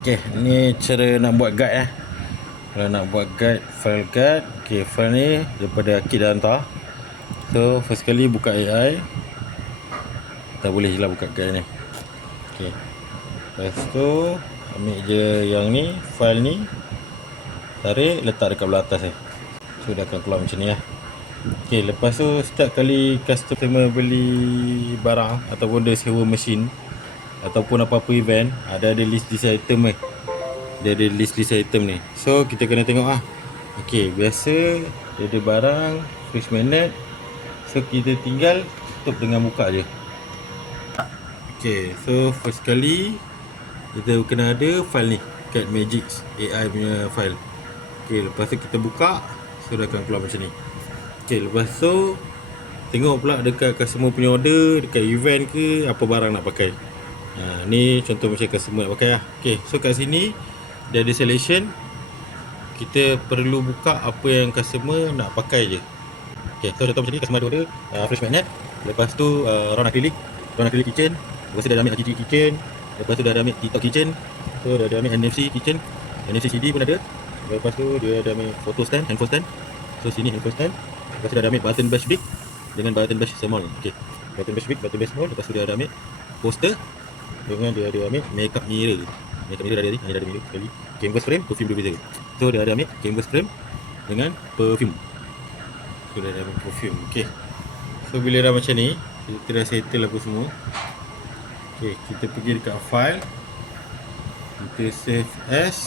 Okey, ni cara nak buat guide Kalau nak buat guide, file guide. Okey, file ni daripada Akid dah hantar. So, first kali buka AI. Tak boleh je lah buka guide ni. Okey. Lepas tu ambil je yang ni, file ni. Tarik, letak dekat belah atas ni. So, dia akan keluar macam ni lah. Okey, lepas tu setiap kali customer beli barang ataupun dia sewa mesin ataupun apa-apa event, ada list item ni. Dia ada list item ni. So kita kena tengok lah. Okey, biasa dia ada barang fridge magnet. So kita tinggal tutup dengan buka je. Okey, so first kali kita kena ada file ni, Cat Magic AI punya file. Okey, lepas tu kita buka, so dia akan keluar macam ni. Okey, lepas tu tengok pula dekat customer punya order, dekat event ke apa barang nak pakai. Ni contoh macam customer nak pakai lah. Okey, so kat sini dia ada selection. Kita perlu buka apa yang customer nak pakai je. Okey, so contoh macam ni, customer ada order fridge magnet. Lepas tu round acrylic kitchen. Lepas tu dia ada ambil RGB kitchen. Lepas tu dia ada ambil TikTok kitchen. So dia ada ambil NFC kitchen, NFC CD pun ada. Lepas tu dia ada ambil photo stand, handphone stand. So sini handphone stand. Lepas tu dia ada ambil button bash big dengan button bash small. Okey, button bash big, button bash small. Lepas tu dia ada ambil poster dengan dia ada ambil makeup mirror. Makeup mirror dah ada ni, ada mirror sekali. Canvas frame, perfume diffuser. So dia ada ambil canvas frame dengan perfume. So dia ada ambil perfume. Okey. So bila dah macam ni, kita dah settle apa semua. Okey, kita pergi dekat file. Kita save as.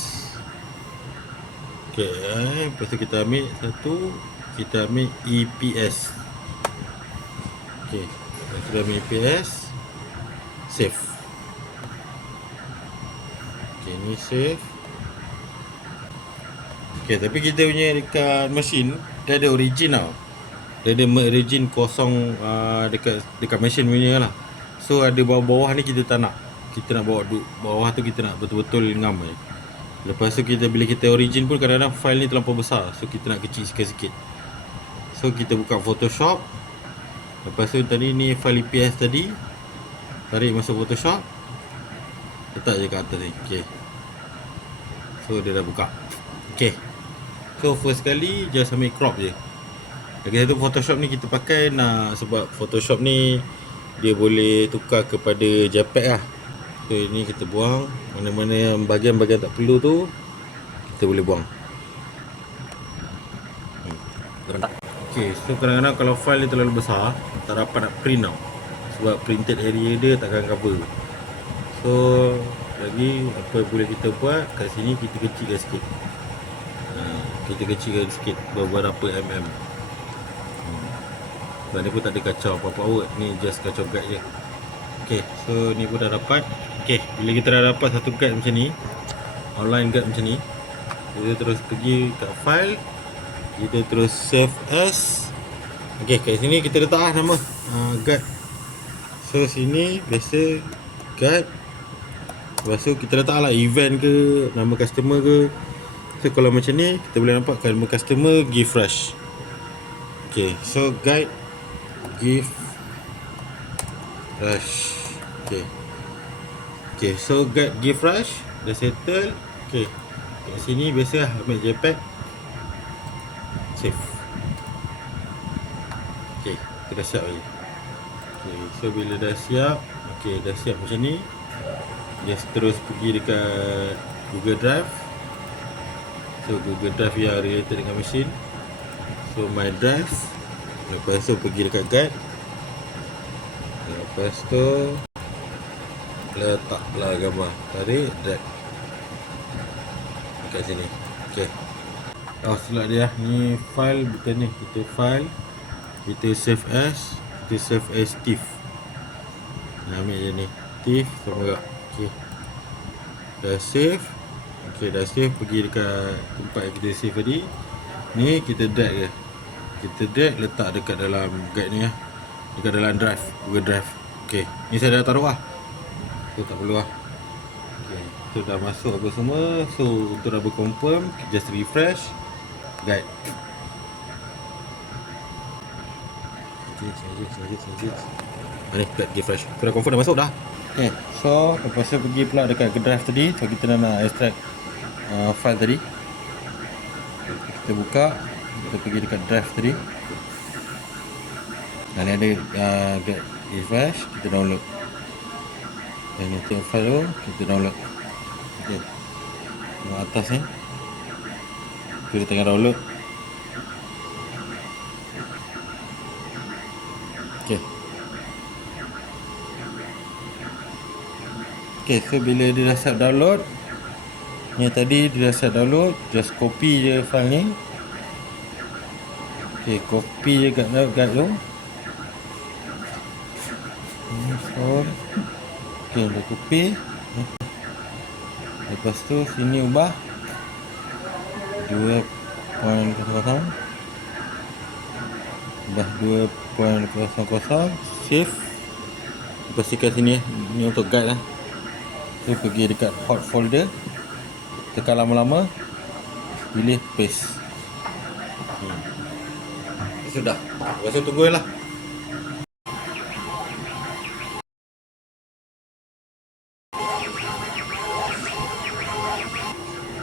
Okey, lepas tu kita ambil satu, kita ambil EPS. Okey, lepas tu ambil EPS, save. Okey, ni save. Okey, tapi kita punya dekat mesin dia ada origin tau. Dia ada origin kosong dekat mesin punya lah. So ada bawah-bawah ni kita tak nak. Kita nak bawa bawah tu kita nak betul-betul ngam je. Lepas tu bila kita origin pun kadang-kadang file ni terlampau besar. So kita nak kecil sikit-sikit. So kita buka Photoshop. Lepas tu tadi ni file EPS tadi, tarik masuk Photoshop, letak je kat atas ni. Okey. So dia dah buka. Okey. So first kali just ambil crop je. Lagi satu Photoshop ni kita pakai sebab Photoshop ni dia boleh tukar kepada JPEG lah. So ini kita buang. Mana-mana yang bahagian-bahagian tak perlu tu kita boleh buang. Okey, so kadang-kadang kalau file ni terlalu besar, tak dapat nak print tau. Sebab printed area dia takkan cover. So lagi apa boleh kita buat, kat sini kita kecilkan sikit. Kita kecilkan sikit beberapa mm. Sebab ni pun tak ada kacau apa-apa awak. Ni just kacau guide je. Okey, so ni pun dah dapat. Okey, bila kita dah dapat satu guide macam ni, online guide macam ni, kita terus pergi kat file, kita terus save as. Okey, kat sini kita letak nama guide. So sini biasa guide. Lepas tu kita letak lah event ke, nama customer ke. So kalau macam ni kita boleh nampak nama customer gift rush. Okey, so guide gift rush. Okey. Okey, so guide gift rush dah settle. Okey. Kat sini biasa ambil JPEG, save. Okey, kita dah siap lagi. Okey, so bila dah siap, okey dah siap macam ni, just terus pergi dekat Google Drive. So Google Drive yang related dengan mesin. So my drive. Lepas tu pergi dekat guide. Lepas tu letaklah gambar, tarik, drag dekat sini. Okey. Silap dia. Ni file bukan ni. Kita file, kita save as, kita save as TIFF. Ambil je ni TIFF sama. Okey. Dah save. Okey, dah save. Pergi dekat tempat yang kita save tadi. Ni kita drag je. Kita drag letak dekat dalam guide ni lah. Dekat dalam drive, Google Drive. Okey, ni saya dah taruh lah. So tak perlu lah. Okey, so dah masuk apa semua. So untuk double confirm, just refresh guide. Okey, saja. Ni guide refresh. So dah confirm dah masuk dah. Okay, so lepas tu pergi pula dekat drive tadi. So kita nak extract file tadi. Kita buka, kita pergi dekat drive tadi. Dan ada get refresh, kita download. Dan ini tengok file tu, kita download. Okay, tengok atas ni. Kita tengah download. Okay. Okay, so bila dia dah start download, ni tadi dia dah start download, just copy je file ni. Okay, copy je kat tu. So, okay, dah copy. Lepas tu sini ubah 2.00, ubah 2.00, save. Pastikan sini, ni untuk guide lah. So pergi dekat hot folder, tekan lama-lama, pilih paste. Sudah, lepas tu tunggu lah.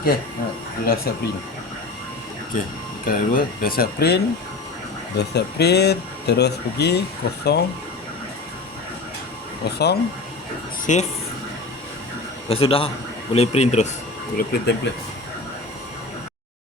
Okay, dah siap print. Okay, tekan dua, dah siap print. Terus pergi kosong, save. Dah sudah, boleh print terus, boleh print template.